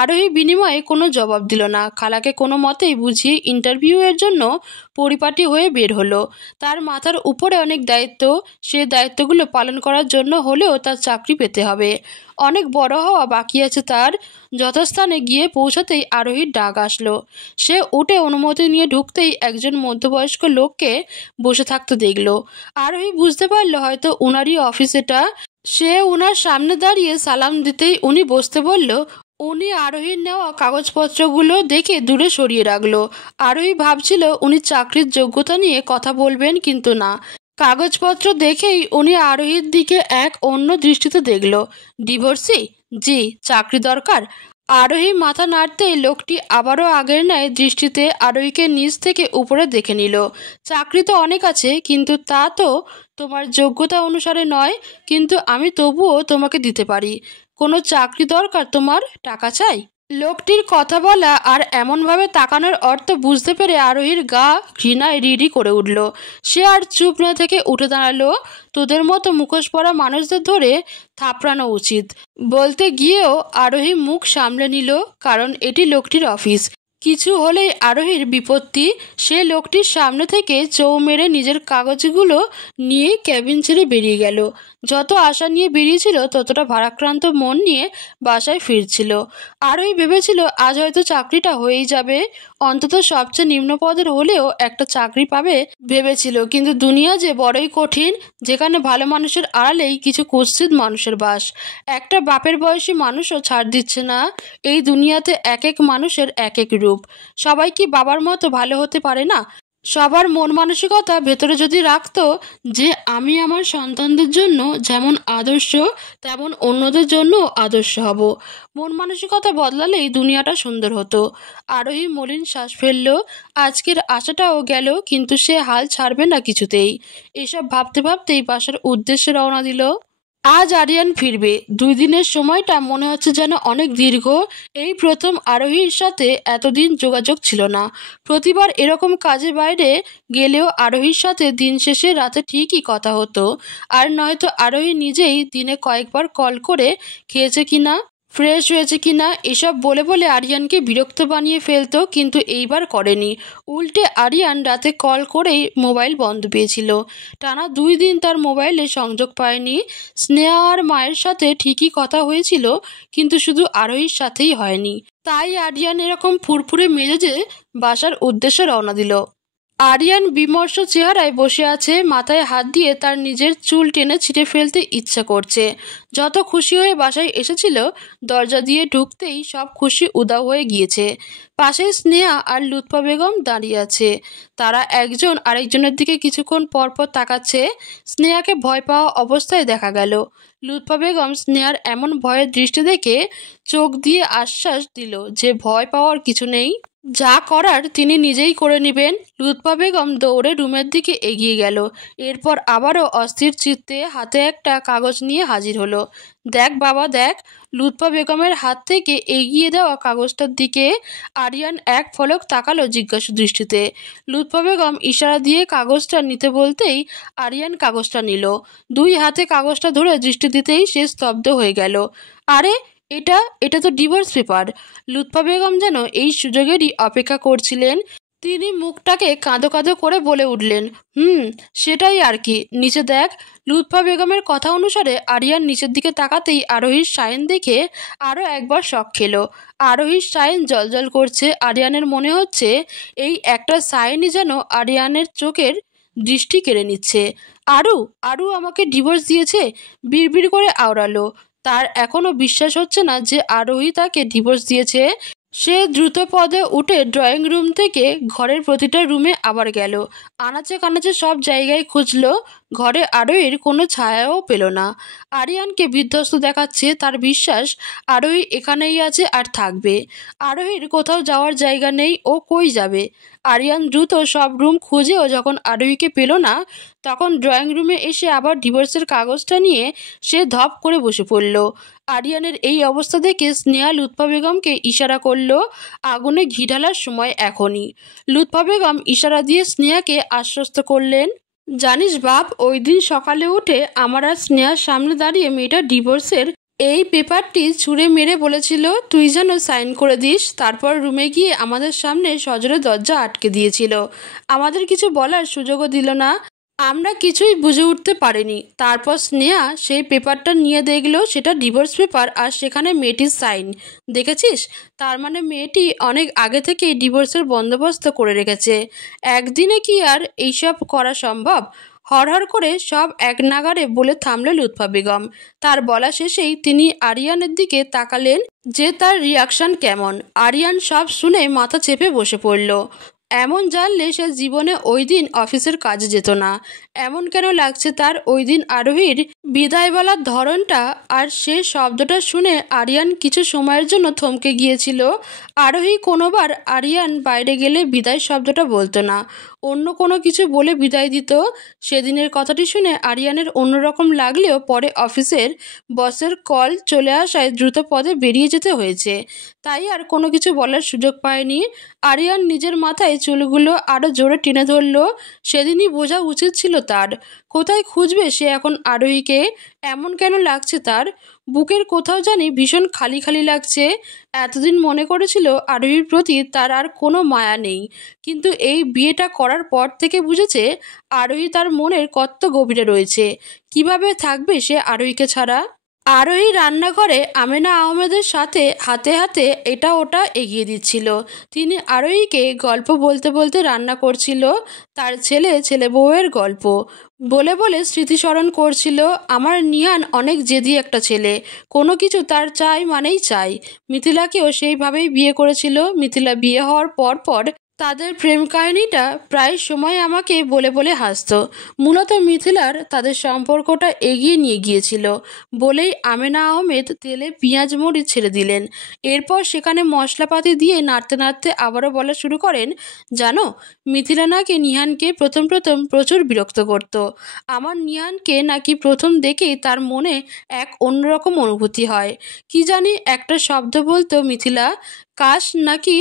আরোহী বিনিময়ে কোনো জবাব দিল না। খালাকে কোনো মতেই বুঝিয়ে ইন্টারভিউয়ের জন্য পরিপাটি হয়ে বের হলো। তার মাথার উপরে অনেক দায়িত্ব, সে দায়িত্বগুলো পালন করার জন্য হলেও তার চাকরি পেতে হবে। অনেক বড় হওয়া বাকি আছে তার। যথাস্থানে গিয়ে পৌঁছাতেই আরোহীর ডাক আসলো। সে উঠে অনুমতি নিয়ে ঢুকতেই একজন মধ্যবয়স্ক লোককে বসে থাকতে দেখলো। আরোহী বুঝতে পারলো হয়তো উনারই অফিস এটা। সে উনার সামনে দাঁড়িয়ে সালাম দিতেই উনি বসতে বলল। উনি আরোহীর নেওয়া কাগজপত্রগুলো দেখে দূরে সরিয়ে রাখলো। আরোহী ভাবছিল উনি চাকরির যোগ্যতা নিয়ে কথা বলবেন, কিন্তু না। কাগজপত্র দেখেই উনি আরোহীর দিকে এক অন্য দৃষ্টিতে দেখল। ডিভোর্সি? জি। চাকরি দরকার? আরোহী মাথা নাড়তেই লোকটি আবারও আগের ন্যায় দৃষ্টিতে আরোহীকে নিচ থেকে উপরে দেখে নিল। চাকরি তো অনেক আছে, কিন্তু তা তো তোমার যোগ্যতা অনুসারে নয়। কিন্তু আমি তবুও তোমাকে দিতে পারি। কোনো চাকরি দরকার তোমার? টাকা চাই? লোকটির কথা বলা আর এমনভাবে তাকানোর অর্থ বুঝতে পেরে আরোহীর গা ঘৃণায় রিরি করে উঠল। সে আর চুপ না থেকে উঠে দাঁড়ালো। তোদের মতো মুখোশ পরা মানুষদের ধরে থাপড়ানো উচিত। বলতে গিয়েও আরোহী মুখ সামলে নিল, কারণ এটি লোকটির অফিস। কিছু হলেই আরোহীর বিপত্তি। সে লোকটির সামনে থেকে চৌ মেরে নিজের কাগজগুলো নিয়ে কেবিন ছেড়ে বেরিয়ে গেল। যত আশা নিয়ে বেরিয়েছিল ততটা ভারাক্রান্ত মন নিয়ে বাসায় ফিরছিল। আরোহী ভেবেছিল আজ হয়তো চাকরিটা হয়েই যাবে, অন্তত সবচেয়ে নিম্ন পদের হলেও একটা চাকরি পাবে ভেবেছিল। কিন্তু দুনিয়া যে বড়ই কঠিন, যেখানে ভালো মানুষের আড়ালেই কিছু কুৎসিত মানুষের বাস। একটা বাপের বয়সী মানুষও ছাড় দিচ্ছে না। এই দুনিয়াতে এক এক মানুষের এক এক রূপ। সবাই কি বাবার মতো ভালো হতে পারে না? সবার মন মানসিকতা ভেতরে যদি রাখতো যে আমি আমার সন্তানদের জন্য যেমন আদর্শ তেমন অন্যদের জন্য আদর্শ হব, মন মানসিকতা বদলালেই দুনিয়াটা সুন্দর হতো। আরোহী মলিন শ্বাস ফেলল। আজকের আশাটাও গেল, কিন্তু সে হাল ছাড়বে না কিছুতেই। এসব ভাবতে ভাবতেই বাসার উদ্দেশ্যে রওনা দিল। আজ আরিয়ান ফিরবে। 2 দিনের সময়টা মনে হচ্ছে যেন অনেক দীর্ঘ। এই প্রথম আরোহীর সাথে এতদিন যোগাযোগ ছিল না। প্রতিবার এরকম কাজে বাইরে গেলেও আরোহীর সাথে দিন শেষে রাতে ঠিকই কথা হতো, আর নয়তো আরোহী নিজেই দিনে কয়েকবার কল করে খেয়েছে কিনা, ফ্রেশ হয়েছে কিনা এসব বলে বলে আরিয়ানকে বিরক্ত বানিয়ে ফেলতো। কিন্তু এইবার করেনি। উল্টে আরিয়ান রাতে কল করেই মোবাইল বন্ধ পেয়েছিল। টানা 2 দিন তার মোবাইলে সংযোগ পায়নি। স্নেহা আর মায়ের সাথে ঠিকই কথা হয়েছিল, কিন্তু শুধু আরোহীর সাথেই হয়নি। তাই আরিয়ান এরকম ফুরফুরে মেজাজে বাসার উদ্দেশ্যে রওনা দিল। আরিয়ান বিমর্ষ চেহারায় বসে আছে। মাথায় হাত দিয়ে তার নিজের চুল টেনে ছিঁড়ে ফেলতে ইচ্ছা করছে। যত খুশি হয়ে বাসায় এসেছিল, দরজা দিয়ে ঢুকতেই সব খুশি উধাও হয়ে গিয়েছে। পাশে স্নেহা আর লুৎফা বেগম দাঁড়িয়ে আছে। তারা একজন আরেকজনের দিকে কিছুক্ষণ পরপর তাকাচ্ছে। স্নেহাকে ভয় পাওয়া অবস্থায় দেখা গেল। লুৎফা বেগম স্নেহার এমন ভয়ের দৃষ্টি দেখে চোখ দিয়ে আশ্বাস দিল যে ভয় পাওয়ার কিছু নেই, যা করার তিনি নিজেই করে নেবেন। লুৎফা বেগম দৌড়ে রুমের দিকে এগিয়ে গেল। এরপর আবারও অস্থির চিত্তে হাতে একটা কাগজ নিয়ে হাজির হলো। দেখ বাবা দেখ। লুৎফা বেগমের হাত থেকে এগিয়ে দেওয়া কাগজটার দিকে আরিয়ান এক পলক তাকালো জিজ্ঞাসু দৃষ্টিতে। লুৎফা বেগম ইশারা দিয়ে কাগজটা নিতে বলতেই আরিয়ান কাগজটা নিল। 2 হাতে কাগজটা ধরে দৃষ্টি দিতেই সে স্তব্ধ হয়ে গেল। আরে এটা এটা তো ডিভোর্স পেপার। লুৎফা বেগম যেন এই সুযোগেরই অপেক্ষা করছিলেন। তিনি মুখটাকে কাঁদো কাঁদো করে বলে উঠলেন, সেটাই আর কি, নিচে দেখ। লুৎফা বেগমের কথা অনুসারে আরিয়ান নিচের দিকে তাকাতেই আরোহীর সাইন দেখে আরও একবার শক খেলো। আরোহীর সাইন জলজল করছে। আরিয়ানের মনে হচ্ছে এই একটা সাইনই যেন আরিয়ানের চোখের দৃষ্টি কেড়ে নিচ্ছে। আরু আরু আমাকে ডিভোর্স দিয়েছে, বিড়বিড় করে আওড়ালো। তার এখনও বিশ্বাস হচ্ছে না যে আরোহী তাকে ডিভোর্স দিয়েছে। সে দ্রুত পদে উঠে ড্রয়িং রুম থেকে ঘরের প্রতিটা রুমে আবার গেল। আনাচে কানাচে সব জায়গায় খুঁজল। ঘরে আরোহীর কোনো ছায়াও পেল না। আরিয়ানকে বিধ্বস্ত দেখাচ্ছে। তার বিশ্বাস আরোহী এখানেই আছে আর থাকবে। আরোহীর কোথাও যাওয়ার জায়গা নেই। ও কই যাবে? আরিয়ান দ্রুত সব রুম খুঁজেও যখন আরোহীকে পেল না, তখন ড্রয়িং রুমে এসে আবার ডিভোর্সের কাগজটা নিয়ে সে ধপ করে বসে পড়ল। আরিয়ানের এই অবস্থা দেখে স্নেহা লুৎফা বেগমকে ইশারা করল, আগুনে ঘি ঢালার সময় এখনই। লুৎফা বেগম ইশারা দিয়ে স্নেহাকে আশ্বস্ত করলেন, জানিস বাপ, ওই দিন সকালে উঠে আমার আর স্নেহার সামনে দাঁড়িয়ে মেয়েটা ডিভোর্সের এই পেপারটি ছুঁড়ে মেরে বলেছিল তুই যেন সাইন করে দিস। তারপর রুমে গিয়ে আমাদের সামনে সজোরে দরজা আটকে দিয়েছিল। আমাদের কিছু বলার সুযোগও দিল না। আমরা কিছুই বুঝে উঠতে পারিনি। তারপর স্নেহা সেই পেপারটা নিয়ে দেখলো সেটা ডিভোর্স পেপার, আর সেখানে মেয়েটির সাইন। দেখেছিস? তার মানে মেয়েটি অনেক আগে থেকেই ডিভোর্সের বন্দোবস্ত করে রেখেছে। একদিনে কি আর এইসব করা সম্ভব? হড়হড় করে সব এক নাগাড়ে বলে থামলো লুৎফা বেগম। তার বলা শেষেই তিনি আরিয়ানের দিকে তাকালেন যে তার রিয়াকশন কেমন। আরিয়ান সব শুনে মাথা চেপে বসে পড়ল। এমন জানলে সে জীবনে ওই দিন অফিসের কাজে যেত না। এমন কেন লাগছে তার ওই দিন আরোহীর বিদায় বলার ধরনটা? আর সে শব্দটা শুনে আরিয়ান কিছু সময়ের জন্য থমকে গিয়েছিল। আরোহী কোনোবার আরিয়ান বাইরে গেলে বিদায় শব্দটা বলতো না, অন্য কোনো কিছু বলে বিদায় দিত। সেদিনের কথাটি শুনে আরিয়ানের অন্যরকম লাগলেও পরে অফিসের বসের কল চলে আসায় দ্রুত পদে বেরিয়ে যেতে হয়েছে, তাই আর কোনো কিছু বলার সুযোগ পায়নি। আরিয়ান নিজের মাথায় চুলগুলো আরও জোরে টেনে ধরল। সেদিনই বোঝা উচিত ছিল তার। কোথায় খুঁজবে সে এখন আরোহীকে? এমন কেন লাগছে তার? বুকের কোথাও জানি ভীষণ খালি খালি লাগছে। এতদিন মনে করেছিল আরোহীর প্রতি তার আর কোনো মায়া নেই, কিন্তু এই বিয়েটা করার পর থেকে বুঝেছে আরোহী তার মনের কত গভীরে রয়েছে। কিভাবে থাকবে সে আরোহীকে ছাড়া? আরোহী রান্নাঘরে আমেনা আহমেদের সাথে হাতে হাতে এটা ওটা এগিয়ে দিচ্ছিল। তিনি আরোহীকে গল্প বলতে বলতে রান্না করছিল, তার ছেলে বউয়ের গল্প বলে বলে স্মৃতিস্মরণ করছিল। আমার নিহান অনেক জেদি একটা ছেলে, কোনো কিছু তার চাই মানেই চাই। মিথিলাকেও সেইভাবেই বিয়ে করেছিল। মিথিলা বিয়ে হওয়ার পর পর তাদের প্রেম কাহিনীটা প্রায় সময় আমাকে বলে বলে হাসতো। মূলত মিথিলার তাদের সম্পর্কটা এগিয়ে নিয়ে গিয়েছিল বলেই আমেনা আহমেদ তেলে পেঁয়াজ মরিচ ছেড়ে দিলেন। এরপর সেখানে মশলাপাতি দিয়ে নাড়তে নাড়তে আবারও বলা শুরু করেন, জানো, মিথিলা নাকি নিহানকে প্রথম প্রচুর বিরক্ত করত। আমার নিহানকে নাকি প্রথম দেখেই তার মনে এক অন্যরকম অনুভূতি হয়। কি জানি একটা শব্দ বলতো মিথিলা, কাশ নাকি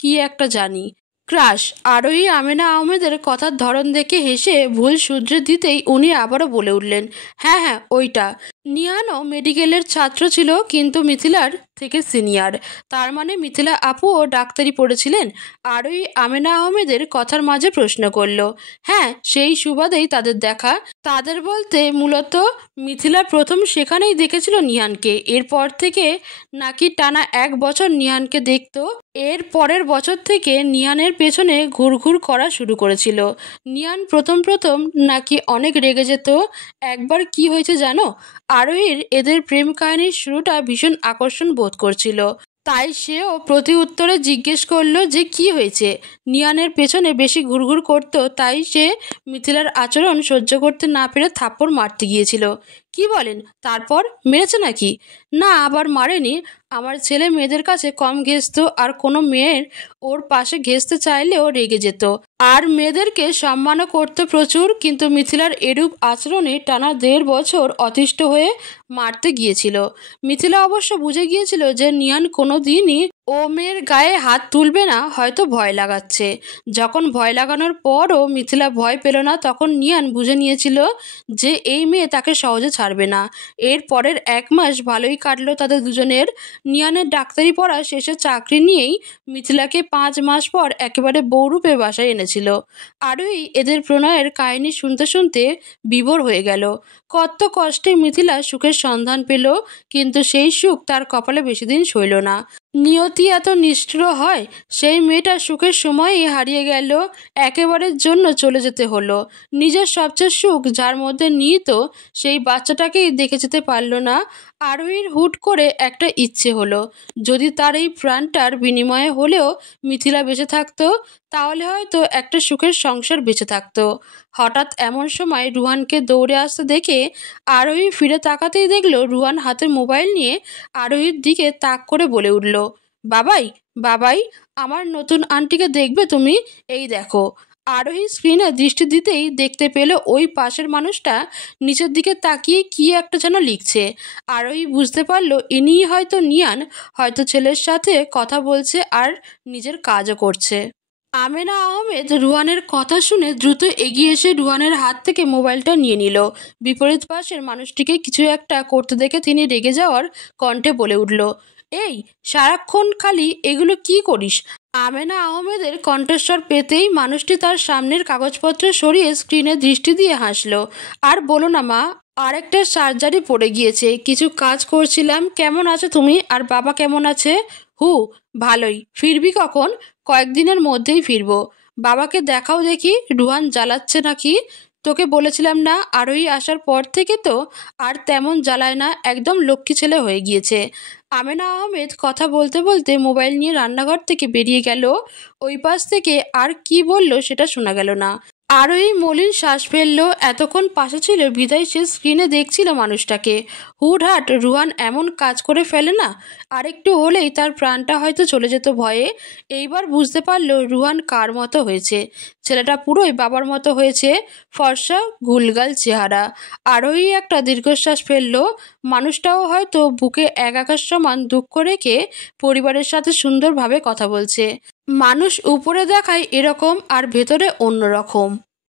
কি একটা জানি, ক্রাশ। আরোহী আমেনা আহমেদের কথার ধরন দেখে হেসে ভুল শুধরে দিতেই উনি আবারও বলে উঠলেন, হ্যাঁ হ্যাঁ ওইটা। নিহানও মেডিকেলের ছাত্র ছিল, কিন্তু মিথিলার থেকে সিনিয়র। তার মানে মিথিলা আপুও ডাক্তারি পড়েছিলেন? আরোহী আমেনা আহমেদের কথার মাঝে প্রশ্ন করল। হ্যাঁ, সেই সুবাদেই তাদের দেখা। তাদের বলতে মূলত মিথিলা প্রথম সেখানেই দেখেছিল নিহানকে। এরপর থেকে নাকি টানা 1 বছর নিহানকে দেখত। এর পরের বছর থেকে নিহানের পেছনে ঘুরঘুর করা শুরু করেছিল। নিহান প্রথম নাকি অনেক রেগে যেত। একবার কি হয়েছে জানো, আরোহীর এদের প্রেম কাহিনীর শুরুটা ভীষণ আকর্ষণ বোধ করছিল, তাই সেও প্রতি উত্তরে জিজ্ঞেস করলো যে কি হয়েছে। নিহানের পেছনে বেশি ঘুরঘুর করতো, তাই সে মিথিলার আচরণ সহ্য করতে না পেরে থাপ্পড় মারতে গিয়েছিল। কি বলেন, তারপর মেরেছে নাকি? না, আবার মারেনি। আমার ছেলে মেয়েদের কাছে কম ঘেঁষতো, আর কোনো মেয়ের ওর পাশে ঘেঁষতে চাইলেও রেগে যেত, আর মেয়েদেরকে সম্মানও করতো প্রচুর। কিন্তু মিথিলার এরূপ আচরণে টানা 1.5 বছর অতিষ্ঠ হয়ে মারতে গিয়েছিল। মিথিলা অবশ্য বুঝে গিয়েছিল যে নিহান কোনো দিনই ও মেয়ের গায়ে হাত তুলবে না, হয়তো ভয় লাগাচ্ছে। যখন ভয় লাগানোর পরও মিথিলা ভয় পেল না, তখন নিহান বুঝে নিয়েছিল যে এই মেয়ে তাকে সহজে ছাড়বে না। এর পরের 1 মাস ভালোই কাটলো তাদের দুজনের। নিহানের ডাক্তারি পড়া শেষে চাকরি নিয়েই মিথিলাকে 5 মাস পর একেবারে বউরূপে বাসায় এনেছিল। আরোহী এদের প্রণয়ের কাহিনী শুনতে শুনতে বিভোর হয়ে গেল। কত কষ্টে মিথিলা সুখের সন্ধান পেল, কিন্তু সেই সুখ তার কপালে বেশি দিন সইল না। নিয়তি এত নিষ্ঠুর হয়, সেই মেয়েটা সুখের সময়ই হারিয়ে গেল, একেবারের জন্য চলে যেতে হলো। নিজের সবচেয়ে সুখ যার মধ্যে নিহিত, সেই বাচ্চাটাকেই দেখে যেতে পারল না। আরোহীর হুট করে একটা ইচ্ছে হলো, যদি তার এই প্রাণটার বিনিময়ে হলেও মিথিলা বেঁচে থাকতো, তাহলে হয়তো একটা সুখের সংসার বেঁচে থাকতো। হঠাৎ এমন সময় রুহানকে দৌড়ে আসতে দেখে আরোহী ফিরে তাকাতেই দেখল রুহান হাতে মোবাইল নিয়ে আরোহীর দিকে তাক করে বলে উঠল, বাবাই বাবাই, আমার নতুন আন্টিকে দেখবে তুমি, এই দেখো। আরোহী স্ক্রিনে দৃষ্টি দিতেই দেখতে পেল ওই পাশের মানুষটা নিচের দিকে তাকিয়ে কি একটা যেন লিখছে। আরোহী বুঝতে পারলো ইনিই হয়তো নিহান, হয়তো ছেলের সাথে কথা বলছে আর নিজের কাজও করছে। আমেনা আহমেদ রুহানের কথা শুনে দ্রুত এগিয়ে এসে রুহানের হাত থেকে মোবাইলটা নিয়ে নিল। বিপরীত পাশের মানুষটিকে কিছু একটা করতে দেখে তিনি রেগে যাওয়ার কণ্ঠে বলে উঠল, এই, সারাক্ষণ খালি এগুলো কি করিস? আমেনা আহমেদের কণ্ঠস্বর পেতেই মানুষটি তার সামনের কাগজপত্র সরিয়ে স্ক্রিনে দৃষ্টি দিয়ে হাসল। আর বলো না মা, আরেকটা সার্জারি পড়ে গিয়েছে, কিছু কাজ করছিলাম। কেমন আছো তুমি, আর বাবা কেমন আছে? ভালোই। ফিরবি কখন? কয়েকদিনের মধ্যেই ফিরবো। বাবাকে দেখাও দেখি, রুহান জ্বালাচ্ছে নাকি? তোকে বলেছিলাম না, আরোহী আসার পর থেকে তো আর তেমন জ্বালায় না, একদম লক্ষ্মী ছেলে হয়ে গিয়েছে। আমেনা আহমেদ কথা বলতে বলতে মোবাইল নিয়ে রান্নাঘর থেকে বেরিয়ে গেল। ওই পাশ থেকে আর কি বলল সেটা শোনা গেল না। আরোহী মলিন শ্বাস ফেললো। এতক্ষণ পাশে ছিল বিদায়, সে স্ক্রিনে দেখছিল মানুষটাকে। হুটহাট রুহান এমন কাজ করে ফেলে না। আরেকটু হলেই তার প্রাণটা হয়তো চলে যেত ভয়ে। এইবার বুঝতে পারলো রুহান কার মতো হয়েছে। ছেলেটা পুরোই বাবার মতো হয়েছে, ফর্সা গুলগাল চেহারা। আরোহী একটা দীর্ঘশ্বাস ফেললো। মানুষটাও হয়তো বুকে এক আকাশ সমান দুঃখ রেখে পরিবারের সাথে সুন্দরভাবে কথা বলছে। মানুষ উপরে দেখায় এরকম আর ভেতরে অন্যরকম।